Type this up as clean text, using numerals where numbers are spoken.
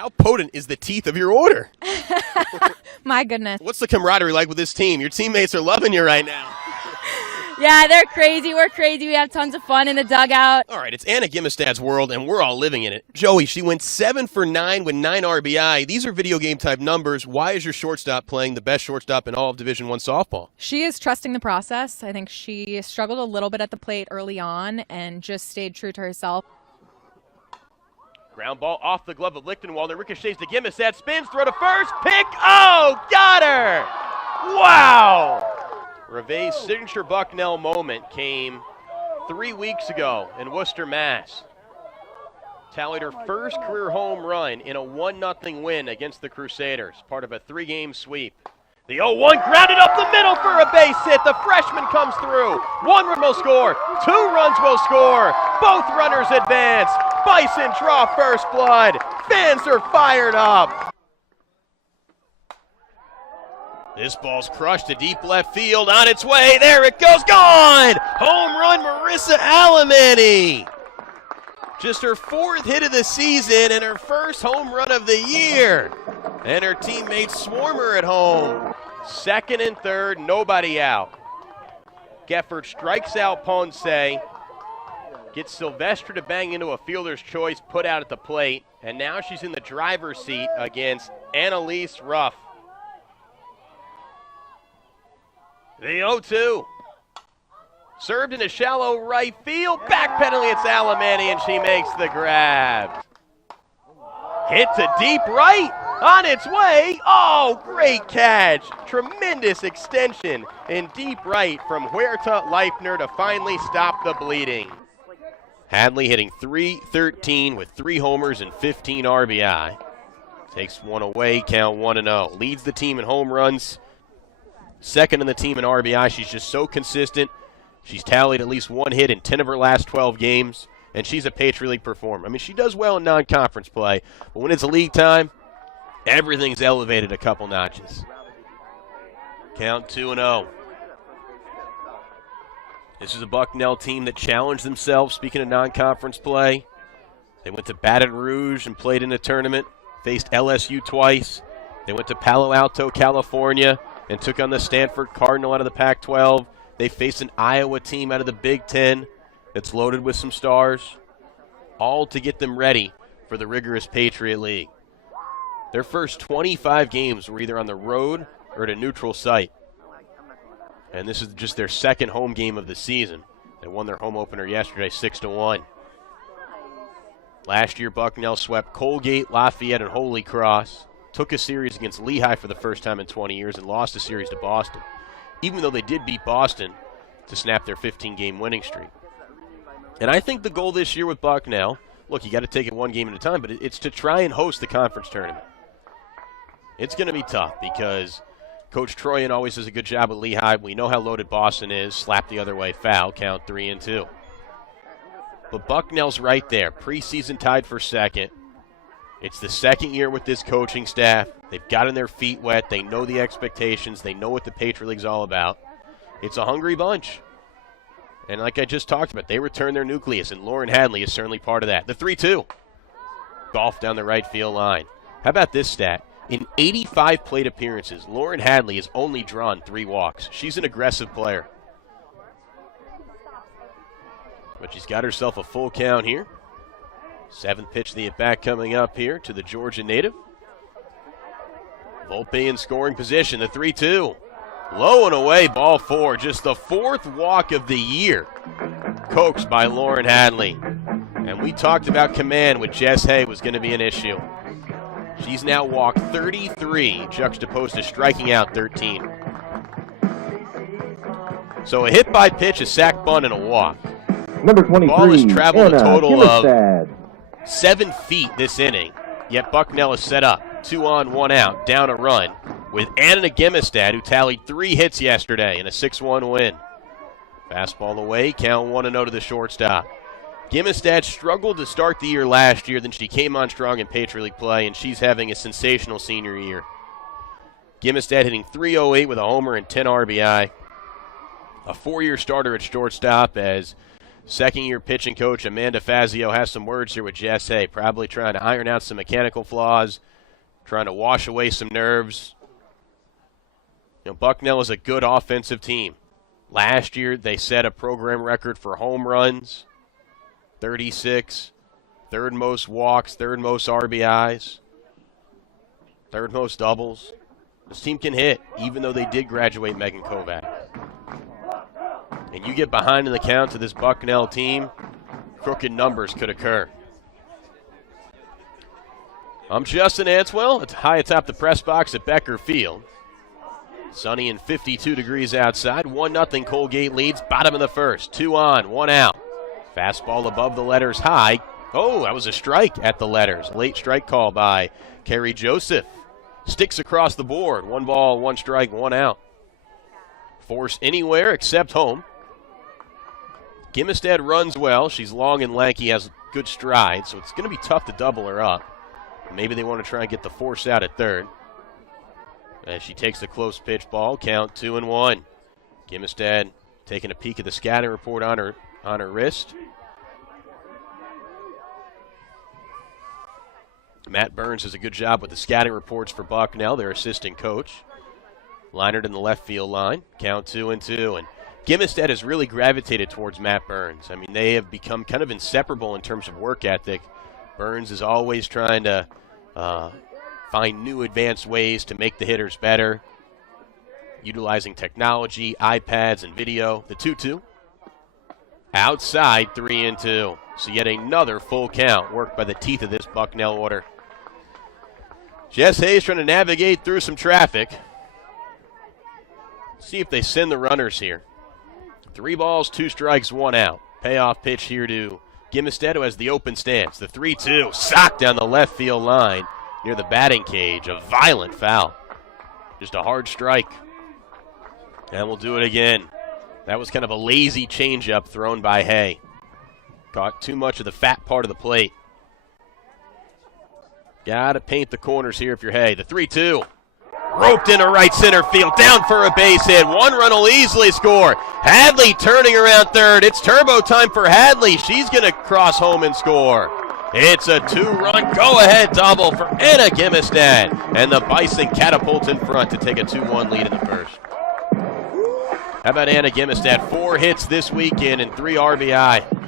How potent is the teeth of your order? My goodness. What's the camaraderie like with this team? Your teammates are loving you right now. Yeah, they're crazy. We're crazy. We have tons of fun in the dugout. All right, it's Anna Gimmestad's world, and we're all living in it. Joey, she went 7 for 9 with 9 RBI. These are video game type numbers. Why is your shortstop playing the best shortstop in all of Division I softball? She is trusting the process. I think she struggled a little bit at the plate early on and just stayed true to herself. Ground ball off the glove of Lichtenwalder. Ricochets to Gimmestad. Spins, throw to first. Pick. Oh, got her. Wow. Reve's signature Bucknell moment came 3 weeks ago in Worcester, Mass. Tallied her first career home run in a 1-0 win against the Crusaders, part of a 3-game sweep. The 0-1 grounded up the middle for a base hit. The freshman comes through. 1 run will score. 2 runs will score. Both runners advance. Bison draw first blood. Fans are fired up. This ball's crushed to deep left field. On its way. There it goes. Gone! Home run, Marissa Alemany. Just her 4th hit of the season and her first home run of the year. And her teammates swarm her at home. 2nd and 3rd, nobody out. Gefford strikes out Ponce. Gets Sylvester to bang into a fielder's choice, put out at the plate. And now she's in the driver's seat against Annalise Ruff. The 0-2. Served into shallow right field. Backpedaling, it's Alemany, and she makes the grab. Hit to deep right. On its way. Oh, great catch. Tremendous extension in deep right from Huerta Leipner to finally stop the bleeding. Hadley hitting .313 with 3 homers and 15 RBI. Takes one away, count 1-0. Leads the team in home runs. 2nd in the team in RBI. She's just so consistent. She's tallied at least 1 hit in 10 of her last 12 games, and she's a Patriot League performer. I mean, she does well in non-conference play, but when it's league time, everything's elevated a couple notches. Count 2-0. This is a Bucknell team that challenged themselves, speaking of non-conference play. They went to Baton Rouge and played in a tournament, faced LSU twice. They went to Palo Alto, California, and took on the Stanford Cardinal out of the Pac-12. They faced an Iowa team out of the Big Ten that's loaded with some stars, all to get them ready for the rigorous Patriot League. Their first 25 games were either on the road or at a neutral site. And this is just their 2nd home game of the season. They won their home opener yesterday 6-1. Last year, Bucknell swept Colgate, Lafayette, and Holy Cross. Took a series against Lehigh for the first time in 20 years and lost a series to Boston, even though they did beat Boston to snap their 15-game winning streak. And I think the goal this year with Bucknell, look, you got to take it 1 game at a time, but it's to try and host the conference tournament. It's going to be tough because Coach Troyan always does a good job with Lehigh. We know how loaded Boston is. Slap the other way, foul, count 3-2. But Bucknell's right there, preseason tied for 2nd. It's the 2nd year with this coaching staff. They've gotten their feet wet. They know the expectations. They know what the Patriot League's all about. It's a hungry bunch. And like I just talked about, they return their nucleus, and Lauren Hadley is certainly part of that. The 3-2. Golf down the right field line. How about this stat? In 85 plate appearances, Lauren Hadley has only drawn 3 walks. She's an aggressive player. But she's got herself a full count here. 7th pitch of the at-bat coming up here to the Georgia native. Volpe in scoring position, the 3-2. Low and away, ball 4. Just the 4th walk of the year. Coaxed by Lauren Hadley. And we talked about command with Jess Hay was going to be an issue. She's now walked 33, juxtaposed to striking out 13. So a hit by pitch, a sac bunt, and a walk. Number 23, the ball has traveled a total of 7 feet this inning, yet Bucknell is set up. 2 on, 1 out, down a run, with Anna Gimmestad, who tallied 3 hits yesterday in a 6-1 win. Fastball away, count 1-0 to the shortstop. Gimmestad struggled to start the year last year, then she came on strong in Patriot League play, and she's having a sensational senior year. Gimmestad hitting .308 with a homer and 10 RBI. A 4-year starter at shortstop as second-year pitching coach Amanda Fazio has some words here with Jess Hay, probably trying to iron out some mechanical flaws, trying to wash away some nerves. Bucknell is a good offensive team. Last year, they set a program record for home runs, 36, third most walks, third most RBIs, third most doubles. This team can hit, even though they did graduate Megan Kovac. And you get behind in the count to this Bucknell team, crooked numbers could occur. I'm Justin Antweil. It's high atop the press box at Becker Field. Sunny and 52 degrees outside. 1-0 Colgate leads. Bottom of the first. 2 on, 1 out. Fastball above the letters high. Oh, that was a strike at the letters. Late strike call by Carrie Joseph. Sticks across the board. 1 ball, 1 strike, 1 out. Force anywhere except home. Gimestad runs well. She's long and lanky, has good stride, so it's going to be tough to double her up. Maybe they want to try and get the force out at third. As she takes the close pitch ball, count 2-1. Gimestad taking a peek at the scouting report on her wrist. Matt Burns does a good job with the scouting reports for Bucknell, their assistant coach. Leinert in the left field line, count 2-2. And Gimestad has really gravitated towards Matt Burns. I mean, they have become kind of inseparable in terms of work ethic. Burns is always trying to find new advanced ways to make the hitters better, utilizing technology, iPads, and video. The 2-2. Outside, 3-2. So yet another full count worked by the teeth of this Bucknell order. Jess Hayes trying to navigate through some traffic. See if they send the runners here. 3 balls, 2 strikes, 1 out. Payoff pitch here to Gimestad, who has the open stance. The 3-2, socked down the left field line near the batting cage. A violent foul. Just a hard strike. And we'll do it again. That was kind of a lazy changeup thrown by Hay. Caught too much of the fat part of the plate. Got to paint the corners here if you're Hay. The 3-2. Roped into right center field. Down for a base hit. 1 run will easily score. Hadley turning around third. It's turbo time for Hadley. She's going to cross home and score. It's a 2-run go-ahead double for Anna Gimestad. And the Bison catapults in front to take a 2-1 lead in the first. How about Anna Gimestad? 4 hits this weekend and 3 RBI.